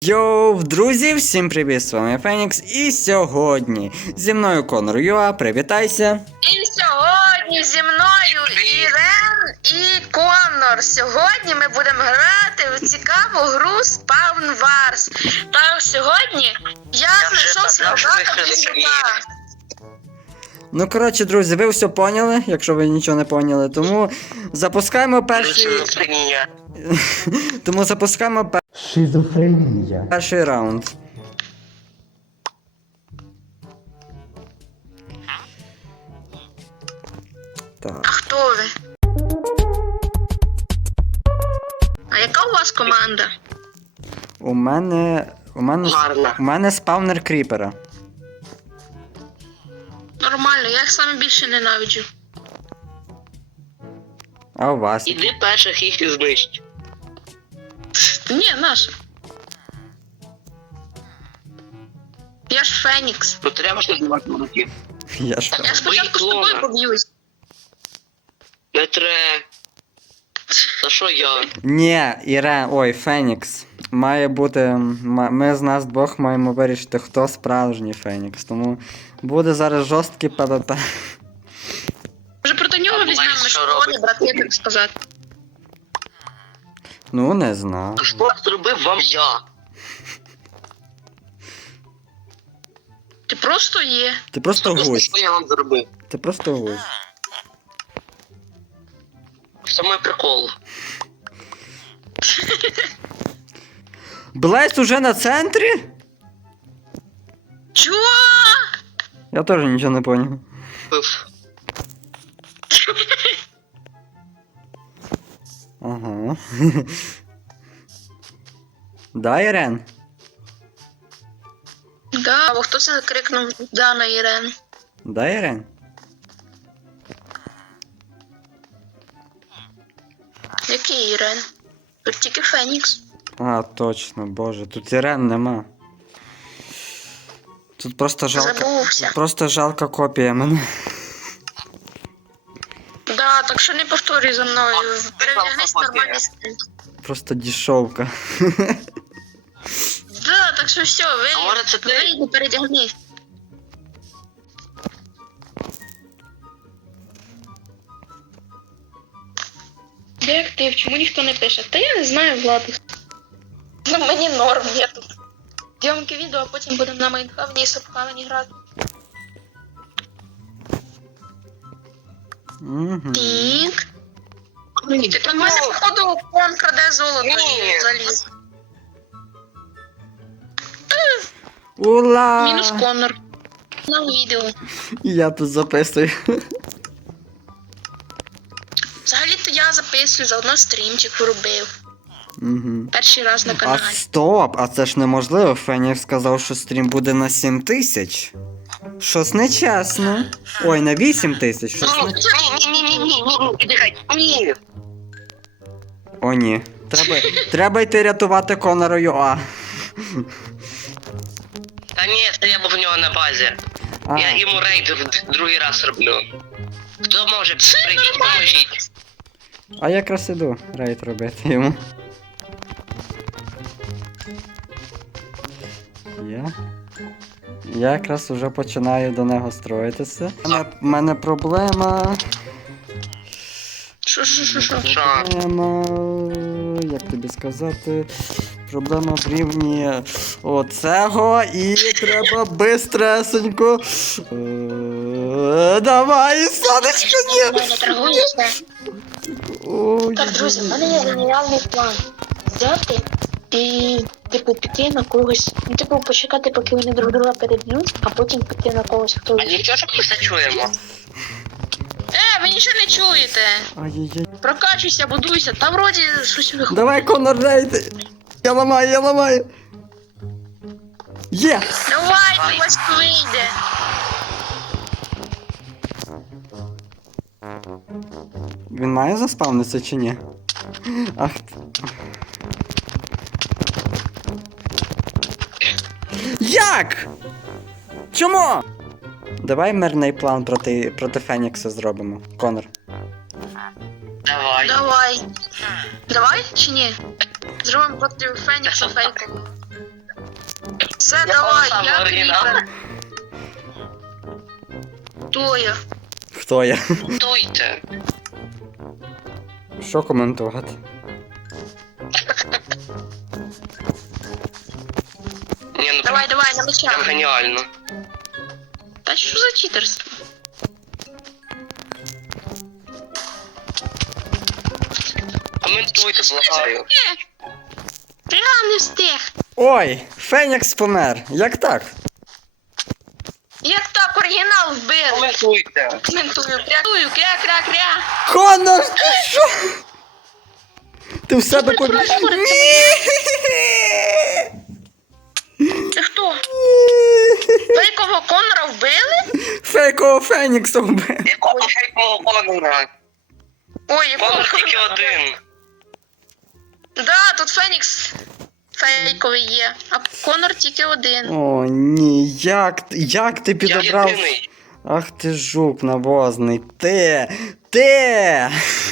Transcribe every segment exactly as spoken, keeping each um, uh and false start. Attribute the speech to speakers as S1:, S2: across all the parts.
S1: Йоу, друзі, всім привіт, з вами Фенікс, і сьогодні зі мною Конор Юа, привітайся.
S2: І сьогодні зі мною Ірен і Конор. Сьогодні ми будемо грати в цікаву гру Spawn Wars. Та сьогодні я знайшов солдата близнюка.
S1: Ну, коротше, друзі, ви все поняли, якщо ви нічого не поняли, тому запускаємо перший... тому запускаємо пер...
S3: Шизофренія.
S1: перший раунд.
S2: А
S1: Так.
S2: хто ви? А яка у вас команда?
S1: У мене... У мене...
S2: Гарно.
S1: У мене спавнер кріпера.
S2: Нормально, я їх саме більше ненавиджу.
S1: А у вас?
S4: Іди перших їх і знищ.
S2: Ні, наш. Я ж Фенікс.
S4: Ну треба ж називати руки.
S1: Я ж...
S2: Я спочатку з тобою поб'юсь.
S4: Не тре. Та що я?
S1: Ні, Ірен, ой, Фенікс. Має бути... м- Ми з нас двох маємо вирішити, хто справжній Фенікс. Тому буде зараз жорсткий ПВП.
S2: Може проти нього
S4: А
S2: візьмемо
S4: що
S2: школи,
S4: робить?
S2: брат, я так сказати.
S1: Ну, не знаю.
S4: Що зробив вам я?
S2: Ти просто є.
S1: Ти просто гусь.
S4: Що я вам зробив?
S1: Ти просто гусь.
S4: Саме прикол.
S1: Блейз уже на центрі?
S2: Чого?
S1: Я теж нічого не поняв.
S4: Пив.
S1: Ага. Да, Ірен?
S2: Да, бо хто це крикнув да на Ірен?
S1: Да, Ірен?
S2: Який Ірен? Тут тільки Фенікс.
S1: А, точно, боже, тут Ірен нема. Тут просто жалка.
S2: Забувся.
S1: Просто жалка копія мене.
S2: Да, так що не повторюй за мною. Перевдягнись нормальний скин.
S1: Просто дішовка.
S2: Да, так що все,
S4: А може це
S2: ви
S4: ти?
S2: вийди, передягнись. Деактив, чому ніхто не пише? Та я не знаю, Владу. Ну мені норм, я тут. Зйомки відео, а потім будемо на Майнхавні і Субхавені грати.
S1: Угу.
S2: Так. Так у мене походу он краде золото
S4: Ні.
S2: і заліз.
S1: Ула!
S2: Мінус Конор. На відео.
S1: Я тут записую.
S2: Взагалі-то я записую, заодно стрімчик вробив.
S1: Угу.
S2: Перший раз на
S1: А
S2: каналі.
S1: стоп, а це ж неможливо. Фенікс сказав, що стрім буде на сім тисяч. Щось нечесно. Ой, на вісім тисяч. Щось не...
S4: Ні-ні-ні-ні-ні-ні. Іди геть. Ні.
S1: О, ні. Треба, треба йти рятувати Конора Юа.
S4: Та ні, це я був в нього на базі.
S1: А,
S4: Я йому рейд в другий раз роблю. Хто може, прийдіть, поможіть.
S1: а я якраз іду рейд робити йому. Я. Я якраз уже починаю до нього строїтися. У мене, в мене проблема.
S2: Що, що, що, що?
S4: Що?
S1: Проблема. Як тобі сказати? Проблема в рівні оцего і треба бистресенько. Е, Давай, сонечко, ні!
S2: Не торгується.
S1: Ой,
S2: Так, друзі, в мене є геніальний план. Взяти і, типу, піти на когось. Ну, типу, почекати, поки вони друг друга переб'ють, а потім піти на когось, хто.
S4: А нічого, що ми все чуємо.
S2: Е, ви нічого не чуєте.
S1: Ай-яй-яй.
S2: Прокачуйся, будуйся, та вроді щось виходить.
S1: Давай, Конор, рейд! Я ламаю, я ламаю! Є!
S2: Давай, у вас вийде.
S1: Він має заспавнитися чи ні? Ах. ти. Як? Чому? Давай мирний план проти, проти Фенікса зробимо, Конор.
S4: Давай.
S2: Давай. Давай чи ні? Зробимо проти Фенікса фейкового. Все,
S4: Я
S2: давай,
S4: сам
S2: я
S4: оригінал.
S2: кріпер. Хто я?
S1: Хто я?
S4: Дуйте.
S1: Що коментувати?
S4: Ні, ну
S2: Давай,
S4: прям,
S2: давай, на
S4: прям
S2: мечах.
S4: геніально.
S2: Та що за читерство?
S4: Коментуйте, благаю.
S2: Е, Прям не встиг.
S1: Ой, Фенікс помер. Як так?
S2: Як так оригінал вбили?
S4: Коментуйте.
S2: Коментую, крякую, кря-кря-кря.
S1: Конор, ти що? Ти в себе побіг.
S2: Це хто? Фейкового Конора вбили?
S1: Фейкового Фенікса вбив.
S4: Якого фейкового Конора?
S2: Ой, якого
S4: Конор тільки
S2: Конора?
S4: один.
S2: Да, тут Фенікс фейковий є, а Конор тільки один.
S1: О, ні, як, як ти
S4: Я
S1: підобрав?
S4: єдиний.
S1: Ах ти жук навозний. Ти! Ти!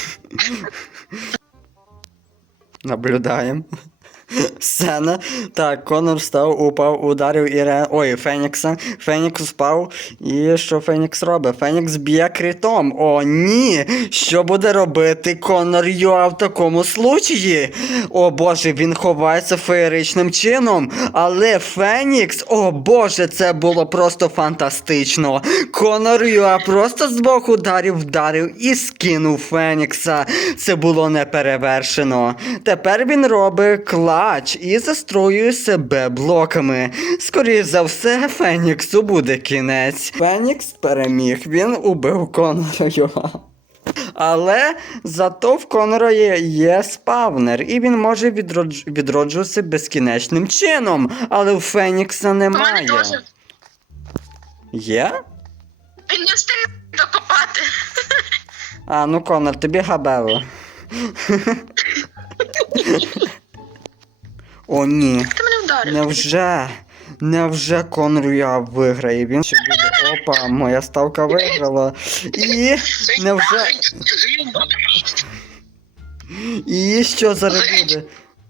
S1: Наблюдаємо. Сцена. Так, Конор встав, упав, ударив Ірен. Ой, Фенікса. Фенікс впав. І що Фенікс робить? Фенікс б'є критом. О, ні! Що буде робити Конор Юа в такому случаї? О боже, він ховається феєричним чином. Але Фенікс, о боже, це було просто фантастично. Конор Юа просто з двох ударів вдарив і скинув Фенікса. Це було неперевершено. Тепер він робить клач і застроює себе блоками. Скоріше за все, Феніксу буде кінець. Фенікс переміг, він убив Конора Юа. Але зато в Конора є, є спавнер, і він може відrodж... відроджуватися безкінечним чином. Але у Фенікса
S2: У мене
S1: немає.
S2: теж.
S1: Є?
S2: Він не встиг докопати.
S1: А, ну Конор, тобі габело. О, ні.
S2: Ти мене вдарив.
S1: Невже? Невже Конор Юа виграє? Він ще буде. Опа, моя ставка виграла. І невже. І що зараз буде?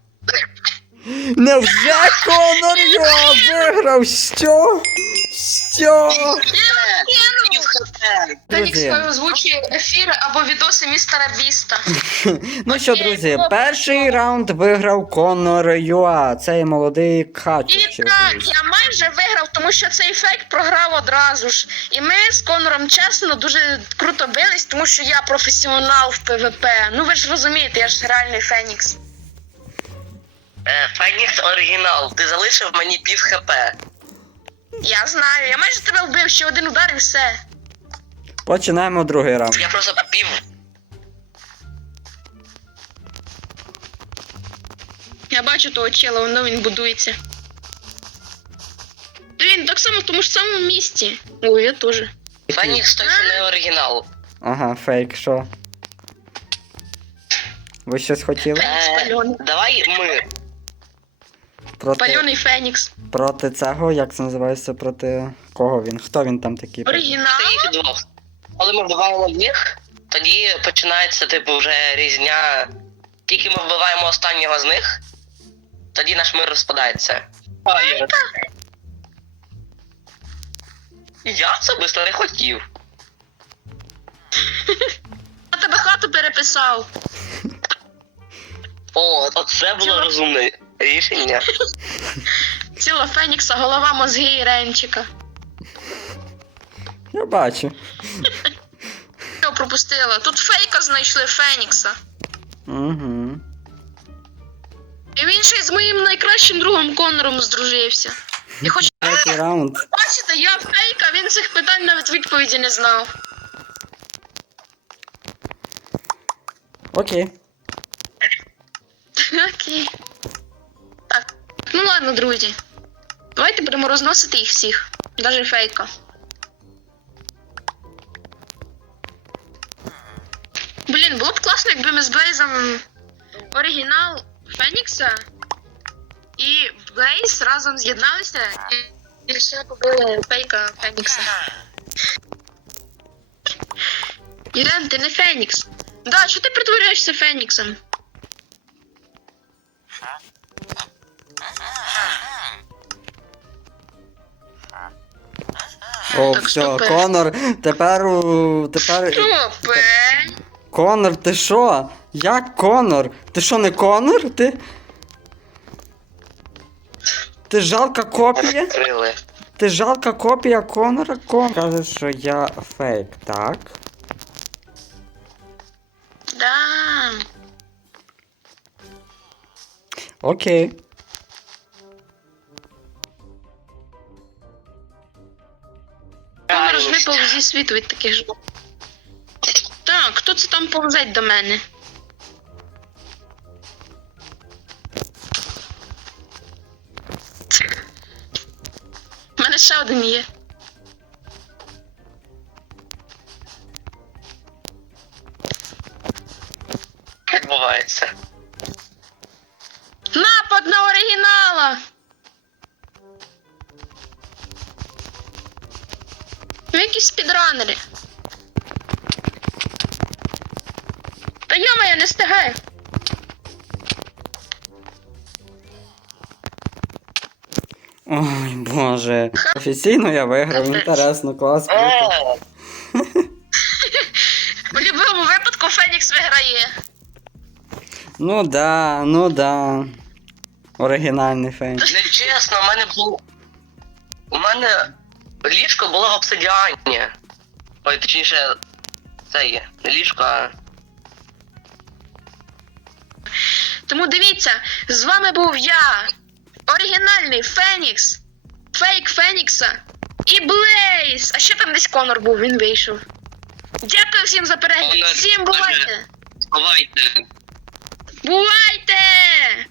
S1: Невже Конор Юа виграв? Що? Що?
S2: Фенікс
S1: Друзі.
S2: озвучує ефіри або відоси містера Біста.
S1: Ну що, друзі, перший раунд виграв Конор Юа. Цей молодий
S2: І
S1: качур. чи
S2: так,
S1: якийсь.
S2: я майже виграв, тому що цей фейк програв одразу ж. І ми з Конором чесно дуже круто бились, тому що я професіонал в ПВП. Ну ви ж розумієте, я ж реальний Фенікс.
S4: Е, Фенікс оригінал. Ти залишив мені пів хп.
S2: Я знаю, я майже тебе вбив, ще один удар і все.
S1: Починаємо другий раунд.
S4: Я просто пів.
S2: Я бачу того чела, воно він будується. Він так само в тому ж самому місці. Ой, я теж.
S4: Фенікс точно не оригінал.
S1: Ага, фейк, що? Ви щось хотіли?
S2: Фенікс
S4: Е,
S2: пальоний.
S4: давай ми.
S1: Проти,
S2: Пальоний Фенікс.
S1: проти цього, як це називається, проти кого він? Хто він там такий?
S2: Оригінал?
S4: Ти їх двох. Коли ми вбиваємо їх, тоді починається, типу, вже різня. Тільки ми вбиваємо останнього з них, тоді наш мир розпадається. Я особисто не хотів.
S2: Я тебе хату переписав.
S4: О, оце було розумне рішення.
S2: Ціла Фенікса, голова, мозги і Ренчика.
S1: Я бачу.
S2: Що пропустила? Тут фейка знайшли Фенікса.
S1: Угу.
S2: І він ще й з моїм найкращим другом Конором здружився. І хоч
S1: Третій раунд.
S2: бачите, я фейка, він цих питань навіть відповіді не знав.
S1: Окей.
S2: Окей. Так. Ну ладно, друзі. Давайте будемо розносити їх всіх. Навіть фейка. Блін, було б класно, якби ми з Блейзом оригінал Фенікса і Блейз разом з'єдналися і ще побили фейка Фенікса. Ірен, ти не Фенікс. Да, що ти притворяєшся Феніксом?
S1: О,
S2: Так,
S1: все,
S2: стопе.
S1: Конор, тепер у. Тепер.
S2: Стопе.
S1: Конор, ти що? Як Конор? Ти що, не Конор? Ти. Ти жалка копія?
S4: Розкрили.
S1: Ти жалка копія Конора? Конор каже, що я фейк, так?
S2: Да.
S1: Окей.
S2: Конор ж
S4: Реальність.
S2: випав зі світу від таких ж. Так, хто це там повзеть до мене? У мене ще один є.
S4: Відбувається.
S2: Напад на оригінала! Ви якісь спідранери. Та йома, я не встигаю.
S1: Ой, боже. Офіційно я виграв, інтересно, клас. круто.
S4: Е,
S2: В будь-якому випадку Фенікс виграє.
S1: Ну да, ну да. Оригінальний фейк.
S4: Нечесно, у мене було. У мене ліжко було в обсидіані. Ой, точніше, це є. Не ліжко, а.
S2: Тому дивіться, з вами був я, оригінальний Фенікс, фейк Фенікса і Блейз. А ще там десь Конор був, він вийшов. Дякую всім за перегляд.
S4: Конор,
S2: Всім бувайте!
S4: Ховайте.
S2: Бувайте!